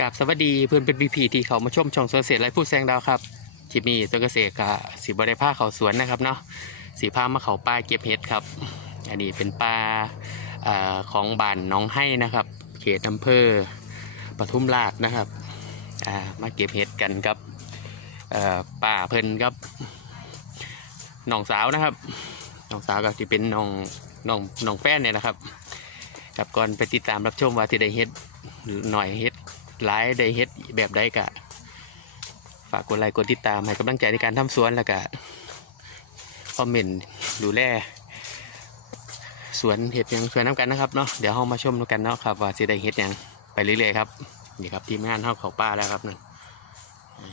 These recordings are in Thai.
กับสวัสดีเพื่อนเป็นพีพีที่เขามาชมช่องสวนเกษตรไรพูดแซงดาวครับคลิปนี้ตัวเกษตรกับสีบริภาเขาสวนนะครับเนาะสีผ้ามาเขาป่าเก็บเห็ดครับ อันนี้เป็นป่าอของบ้านน้องให้นะครับ เขตอำเภอปทุมราชนะครับมาเก็บเห็ดกันครับป่าเพิ่นครับน้องสาวนะครับน้องสาวก็ที่เป็นน้องน้องน้องแฟนเนี่ยนะครับครับก่อนไปติดตามรับชมว่าที่ได้เฮ็ดหน่อยเฮ็ด หลายได้เฮ็ดแบบใดกะฝากกดไลค์กดติดตามให้กำลังใจในการทำสวนแล้วก็คอมเมนต์ดูแลสวนเห็ดยังสวนน้ำกันนะครับเนาะเดี๋ยวเรามาชมกันเนาะครับว่าสิได้เฮ็ดยังไปเรื่อยๆครับนี่ครับทีมงานเข้าเขาป้าแล้วครับนั่นอ่า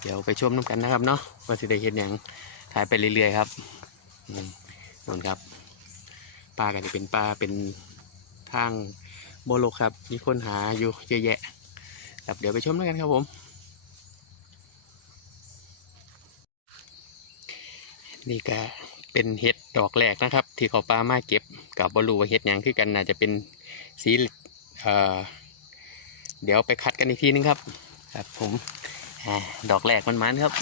เดี๋ยวไปชมน้ำกันนะครับเนาะว่าสิได้เฮ็ดยังถ่ายไปเรื่อยๆครับนู่นครับป้าก็จะเป็นป้าเป็นทาง โบโลครับ มีคนหาอยู่เยอะแยะครับเดี๋ยวไปชมด้วยกันครับผม นี่ก็เป็นเห็ดดอกแรกนะครับ ที่เขาปลามาเก็บกับบรูว่าเห็ดยังคือกันน่าจะเป็นสีเอ่อเดี๋ยวไปคัดกันอีกทีนึงครับ ครับผมอดอกแรกมันมันครับ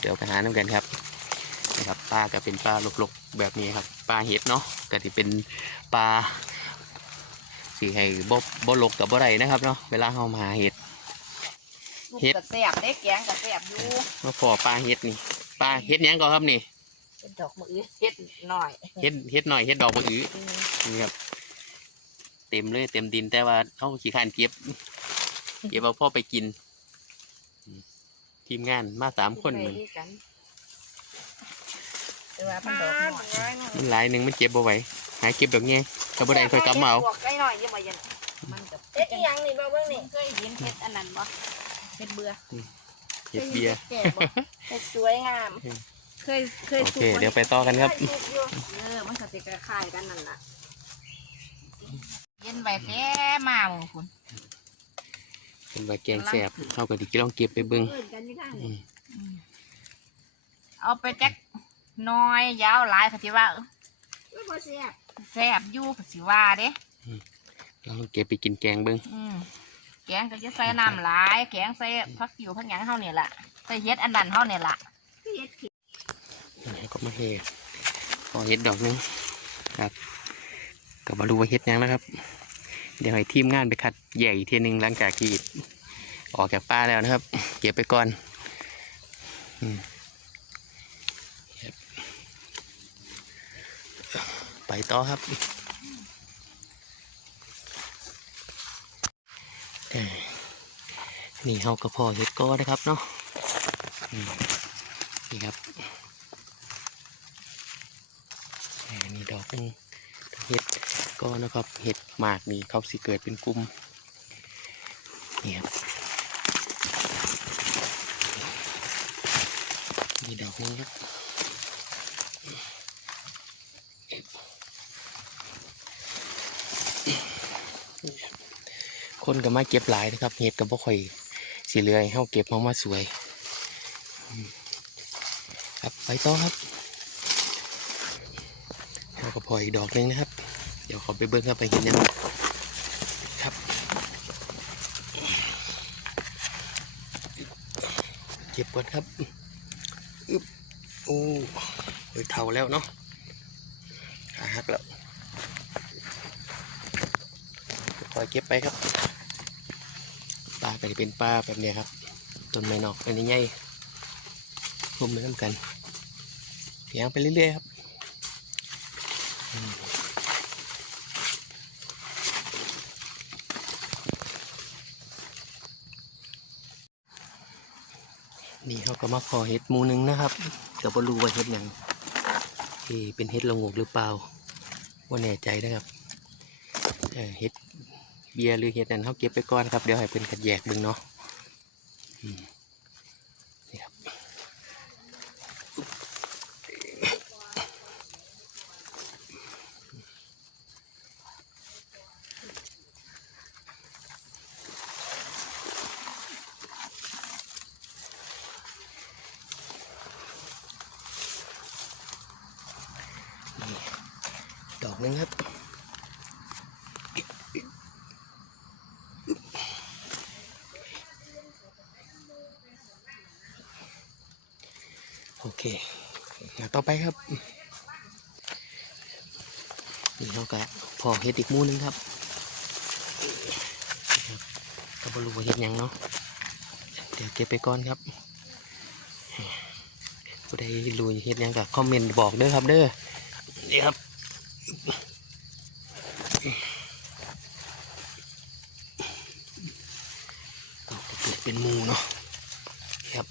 เดี๋ยวไปหาน้ำกันครับนะครับปลาก็เป็นปลาลกๆแบบนี้ครับปลาเห็ดเนาะก็ที่เป็นปลา สีให้บ่บ่ลกกับบ่ไรนะครับเนาะเวลาเฮามาหาเห็ดลูกเฮ็ดกระแสบได้แกงกระแสบอยู่มาพอปลาเห็ดนี่ปลาเห็ดหยังก่อนครับนี่เป็นดอกมือเฮ็ดหน่อยเห็ดเห็ดหน่อยเห็ดดอกบ่อื้ออืมนี่ครับเต็มเลยเต็มดินแต่ว่าเฮาขี้ข้านเก็บเก็บเอาพ่อไปกินอืมทีมงานมาสามคนเหมือนไปด้วยกันแต่ว่ามันดอกหน่อยมันหลายหนึงมันเก็บบ่ไหวหาเก็บดอกแง่ ก็บ่ได้ค่อยกลับมาเอาพวกใกล้หน่อยยังไงยันมันกับเอ็ดอีหยังนี่บ่เบิ่งนี่นี่เคยเห็นเฮ็ดอันนั้นบ่เฮ็ดเบื่อเห็ดเบียร์แก่บ่เฮ็ดสวยงามเคยเคยโอสุเคกเดี๋ยวไปต่อกันครับสุกอยู่เออมันก็สิคล้ายๆกันนั่นล่ะเย็นไว้แท้มาบ่คุณเป็นว่าแกงแซ่บเฮาก็สิลองเก็บไปเบิ่งเอิ้นกันอยู่ทางอืนี้มเอาไปจักหน้อยยาวหลายก็สิว่าอุ้ยบ่แซ่บ แซ่บอยู่ก็สิว่าเด้ลองเก็บไปกินแกงเบิ่งอืมแกงก็จะใส่น้ำหลายแกงใส่ผักอยู่ผักหยังเฮาเนี่ยล่ะใส่เฮ็ดอันนั้นเฮาเนี่ยล่ะคือเฮ็ดผิดแล้วก็มาเฮ็ดพอเฮ็ดดอกหนึงครับก็มาดูว่าเฮ็ดหยังนะครับ เดี๋ยวให้ทีมงานไปคัดแยกอีกทีหนึงหลังจากที่ออกจากป่าแล้วนะครับ เก็บไปก่อนอืมครับ ไปต่อครับนี่เขาก็พอเฮ็ดก้อนะครับเนาะนี่ครับนี่ดอกนึงเห็ดก็นะครับเห็ดหมากนี่เขาสิเกิดเป็นกลุ่มนี่ครับนี่ดอกหนึงครับ คนก็มาเก็บหลายนะครับเห็ดก็บ่ค่อยสีเหลือยเฮาเก็บมามาสวย ครับไปต่อครับแล้วก็พออีกดอกหนึงนะครับ เดี๋ยวขอไปเบิ้งเข้าไปเห็นยังครับ เก็บก่อนครับอึบโอ้เปิดเท่าแล้วเนาะขาหักแล้วคอยเก็บไปครับาก็จะเป็นปลาแบบเนี้ยครับต้นไม้นอกอันนี้ใหญ่รวมไปน้ำกันเพียงไปเรื่อยๆครับนี่เขาก็มาขอเห็ดหมูหนึงนะครับแต่บ่รู้ว่าเห็ดหยังเอะเป็นเห็ดละโงกหรือเปล่าว่าแน่ใจนะครับเห็ด เบียร์หรือเห็ดนั้นเขาเก็บไปก่อนครับเดี๋ยวให้เป็นขัดแยกบึงเนาะนี่ครับดอกนึงครับ เคต่อไปครับนี่เราก็พอเฮ็ดอีกมูหนึงครับก็บรู้ว่าเฮ็ดยังเนาะเดี๋ยวเก็บไปก่อนครับผู้ใดรู้เฮ็ดยังก็คอมเมนต์บอกเด้อครับเด้อนี่ครับเป็นมูเนาะครับ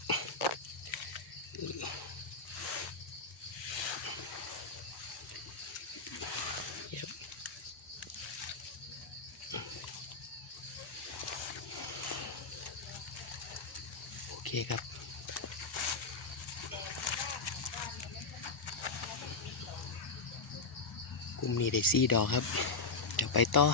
โอ เคครับกลุ่มนี้ได้ซี่ดอกครับ เดี๋ยวไปต่อ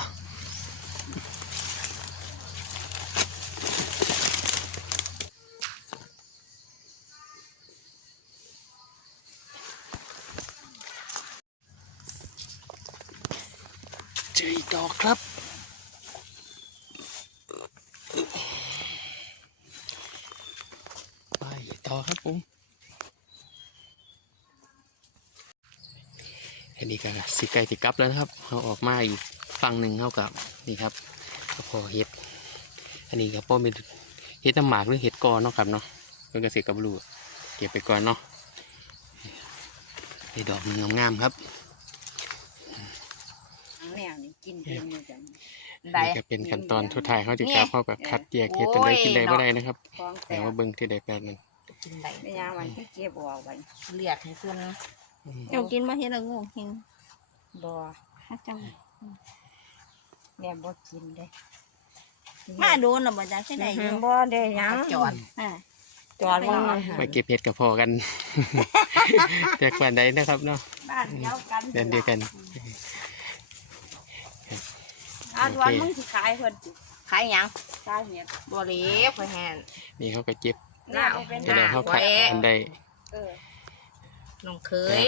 เจออีกดอกครับ ไปต่ อครับผมอันนี้ก็สิไก่ติกลับแล้วนะครับเอาออกมาอีกฝั่งหนึ่งเท่ากับนี่ครับก็พอเห็ด อันนี้ก็พอเป็นเห็ดน้ำหมากหรือเห็ดกอเนาะครับเนาะเป็นเกษตรกรรมรูเก็บไปก่อนเนาะไอ้ดอกหนึงงามๆครับแนวนี่กินเป็นอยู่จังได้นี่ก็เป็นขั้นตอนทุดท้ายเขาจะนี่กลับเขากับคัดแยกเห็ดกันได้โอ้ยกินได้เนาะบ่ได้นะครับของแต่แต่ว่าเบิ้งที่ใดแปลนหนึง กินได้ไม่ยาวันที่เก็บออกไว้เลือดให้ขึ้นอืมเจ้ากินมาเฮ็ดละงูหินบ่ฮักจังแม่บ่กินเด้มาโดนน่ะบ่จักใช่ไหนอยู่บ่ได้ยังจอดอ่าจอดว่ามาเก็บเห็ดกับพอกันแต่กว่าใดนะครับเนาะบ้านเดียวกันเดินเดียวกันเอาดวนมึงสิขายเพิ่นขายหยังขายเฮ็ดบ่เล็บไปแห่นนี่เขาก็เจ็บ หน้าบ่เป็นจะได้เขาขัดอันใดเออน้องเคย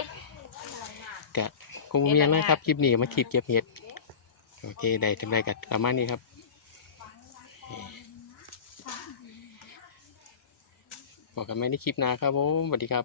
กะคงมีนะครับคลิปนี้มาคลิปเก็บเห็ดโอเคได้ทำได้กับประมาณนี้ครับบอกกันไม่ได้คลิปหนาครับผมสวัสดีครับ